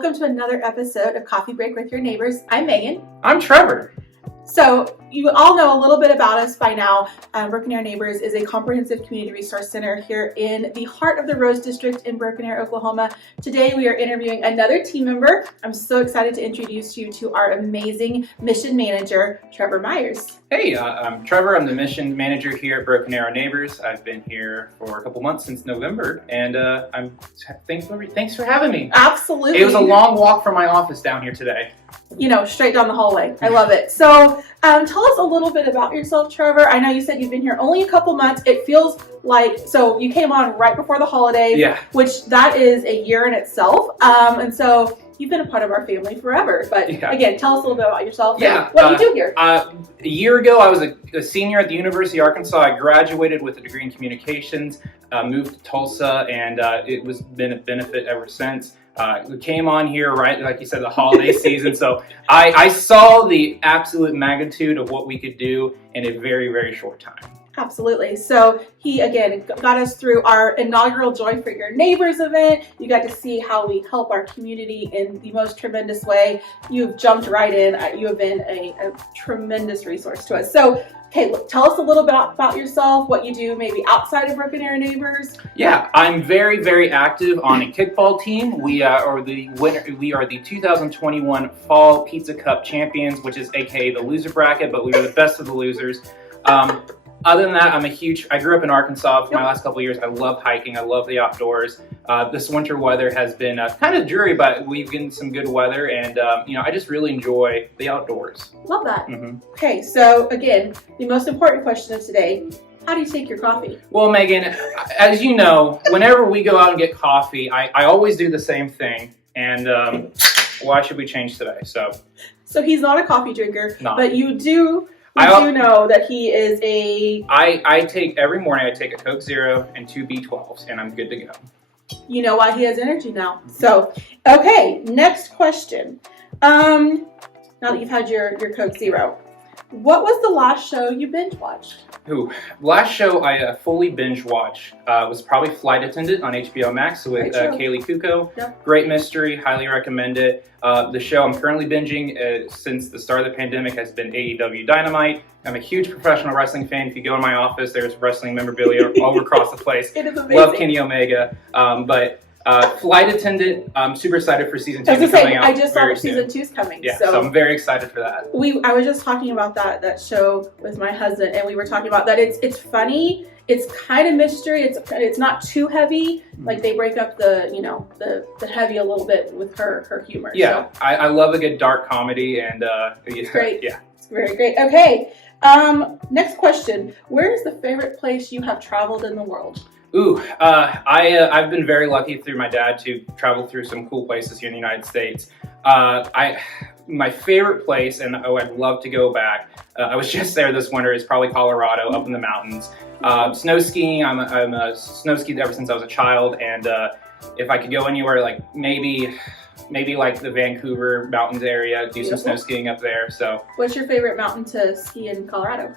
welcome to another episode of Coffee Break with Your Neighbors. I'm Megan. I'm Trevor. So you all know a little bit about us by now. Broken Arrow Neighbors is a comprehensive community resource center here in the heart of the Rose District in Broken Arrow, Oklahoma. Today we are interviewing another team member. I'm so excited to introduce you to our amazing mission manager, Trevor Myers. Hey, I'm Trevor. I'm the mission manager here at Broken Arrow Neighbors. I've been here for a couple months since November, and thanks for having me. Absolutely. It was a long walk from my office down here today. You know, straight down the hallway. I love it. So tell us a little bit about yourself, Trevor. I know you said you've been here only a couple months. It feels like, so you came on right before the holidays, yeah, which that is a year in itself. And so you've been a part of our family forever. But again, tell us a little bit about yourself and what you do here. A year ago, I was a senior at the University of Arkansas. I graduated with a degree in communications, moved to Tulsa, and it was been a benefit ever since. We came on here, right, like you said, the holiday season. So I saw the absolute magnitude of what we could do in a very, very short time. Absolutely. So he, again, got us through our inaugural Joy for Your Neighbors event. You got to see how we help our community in the most tremendous way. You've jumped right in. You have been a tremendous resource to us. So, okay, tell us a little bit about yourself, what you do maybe outside of Broken Arrow Neighbors. Yeah, I'm very, very active on a kickball team. We are the 2021 Fall Pizza Cup champions, which is AKA the loser bracket, but we were the best of the losers. Other than that, I grew up in Arkansas for my last couple of years. I love hiking. I love the outdoors. This winter weather has been kind of dreary, but we've gotten some good weather, and I just really enjoy the outdoors. Love that. Mm-hmm. Okay, so again, the most important question of today, how do you take your coffee? Well, Megan, as you know, whenever we go out and get coffee, I always do the same thing, and why should we change today? So he's not a coffee drinker, but you do... I do know that he is every morning I take a Coke Zero and 2 B12s, and I'm good to go. You know why he has energy now. So, okay, next question. Now that you've had your Coke Zero, what was the last show you binge watched? Last show I fully binge watched was probably Flight Attendant on HBO Max with Kayleigh Snider. Yep. Great mystery, highly recommend it. The show I'm currently binging since the start of the pandemic has been AEW Dynamite. I'm a huge professional wrestling fan. If you go in my office, there's wrestling memorabilia all across the place. It is amazing. Love Kenny Omega. But Flight Attendant, I'm super excited for season 2 coming out. I just saw that season 2's coming. Yeah, so I'm very excited for that. I was just talking about that show with my husband, and we were talking about that. It's funny. It's kind of mystery. It's not too heavy. Like they break up the heavy a little bit with her humor. Yeah, so. I love a good dark comedy, and it's great. Yeah, it's very great. Okay, next question. Where is the favorite place you have traveled in the world? I've been very lucky through my dad to travel through some cool places here in the United States. My favorite place, and I'd love to go back, I was just there this winter, is probably Colorado, up in the mountains. Snow skiing, I'm a snow skied ever since I was a child, and if I could go anywhere, like maybe like the Vancouver mountains area, do some snow skiing up there. So, what's your favorite mountain to ski in Colorado?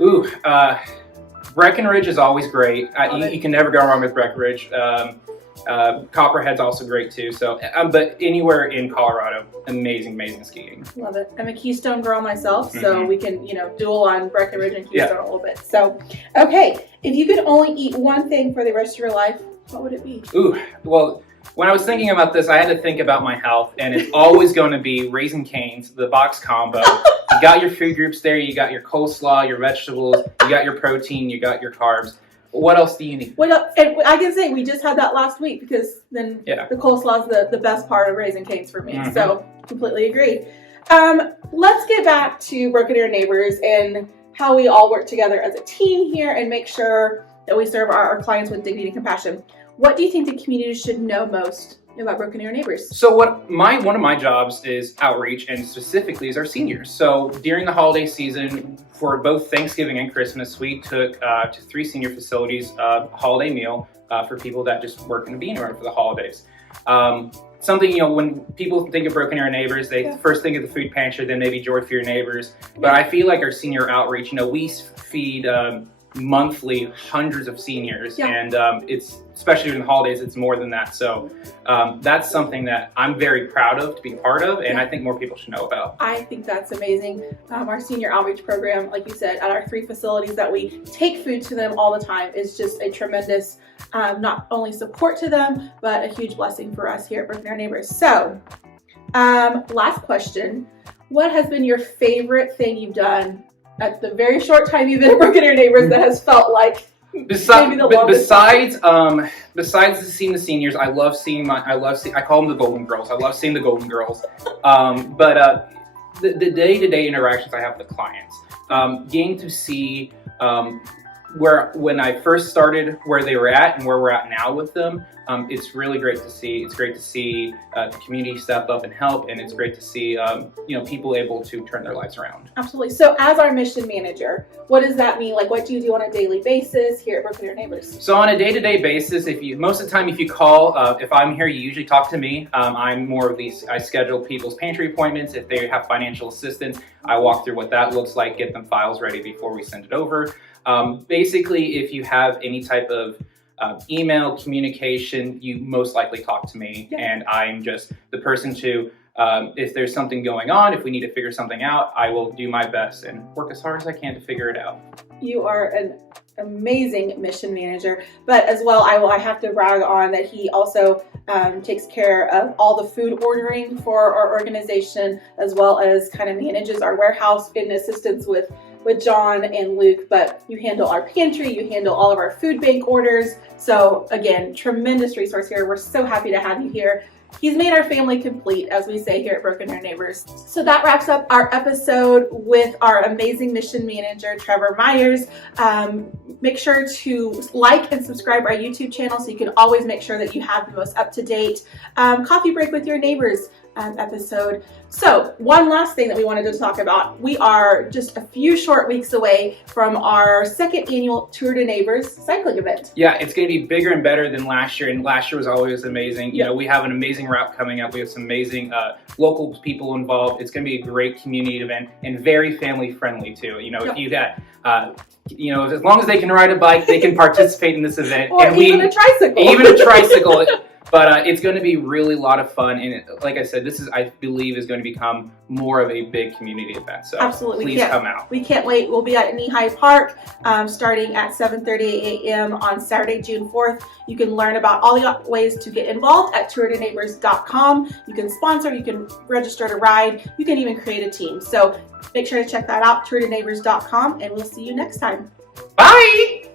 Breckenridge is always great. You can never go wrong with Breckenridge. Copperhead's also great too. So, but anywhere in Colorado, amazing skiing. Love it. I'm a Keystone girl myself, so we can duel on Breckenridge and Keystone a little bit. So, okay, if you could only eat one thing for the rest of your life, what would it be? Well, when I was thinking about this, I had to think about my health, and it's always going to be Raising Cane's, the box combo. You got your food groups there, you got your coleslaw, your vegetables, you got your protein, you got your carbs. What else do you need? And I can say we just had that last week, because then the coleslaw is the best part of Raising Cane's for me. Mm-hmm. So completely agree. Let's get back to Broken Arrow Neighbors and how we all work together as a team here and make sure that we serve our clients with dignity and compassion. What do you think the community should know most about Broken Arrow Neighbors? So one of my jobs is outreach, and specifically is our seniors. So during the holiday season, for both Thanksgiving and Christmas, we took to 3 senior facilities a holiday meal for people that just weren't going to be anywhere for the holidays. Something, when people think of Broken Arrow Neighbors, they first think of the food pantry, then maybe Joy for Your Neighbors. But I feel like our senior outreach, we feed monthly hundreds of seniors, yeah. and it's, especially during the holidays, it's more than that. So that's something that I'm very proud of to be part of, and I think more people should know about. I think that's amazing. Our senior outreach program, like you said, at our 3 facilities that we take food to them all the time, is just a tremendous not only support to them, but a huge blessing for us here at Broken Arrow Neighbors. So last question, what has been your favorite thing you've done at the very short time you've been at Broken Arrow Neighbors that has felt like besides seeing the seniors, I call them the Golden Girls. I love seeing the Golden Girls. But the day-to-day interactions I have with the clients, getting to see when I first started, where they were at and where we're at now with them, it's really great to see. It's great to see the community step up and help, and it's great to see people able to turn their lives around. Absolutely. So as our mission manager, what does that mean? Like, what do you do on a daily basis here at Broken Arrow Neighbors? So on a day-to-day basis, most of the time if you call, if I'm here, you usually talk to me. I'm more of these, I schedule people's pantry appointments. If they have financial assistance, I walk through what that looks like, get them files ready before we send it over. Basically, if you have any type of email communication, you most likely talk to me, and I'm just the person to, if there's something going on, if we need to figure something out, I will do my best and work as hard as I can to figure it out. You are an amazing mission manager, but as well, I have to brag on that he also takes care of all the food ordering for our organization, as well as kind of manages our warehouse in assistance with John and Luke, but you handle our pantry, you handle all of our food bank orders. So again, tremendous resource here. We're so happy to have you here. He's made our family complete, as we say here at Broken Arrow Neighbors. So that wraps up our episode with our amazing mission manager, Trevor Myers. Make sure to like and subscribe our YouTube channel so you can always make sure that you have the most up-to-date Coffee Break with Your Neighbors episode. So one last thing that we wanted to talk about, we are just a few short weeks away from our 2nd annual Tour de Neighbors cycling event. Yeah, it's going to be bigger and better than last year, and last year was always amazing. You know, we have an amazing route coming up. We have some amazing local people involved. It's going to be a great community event and very family friendly too. You know, if you got as long as they can ride a bike, they can participate in this event. Or even a tricycle. Even a tricycle. But it's going to be really a lot of fun, and like I said, I believe is going to become more of a big community event. So absolutely, please come out. We can't wait. We'll be at Knee Park starting at 7:30 a.m. on Saturday, June 4th. You can learn about all the ways to get involved at tourdeneighbors.com. You can sponsor, you can register to ride, you can even create a team. So make sure to check that out, tourdeneighbors.com, and we'll see you next time. Bye!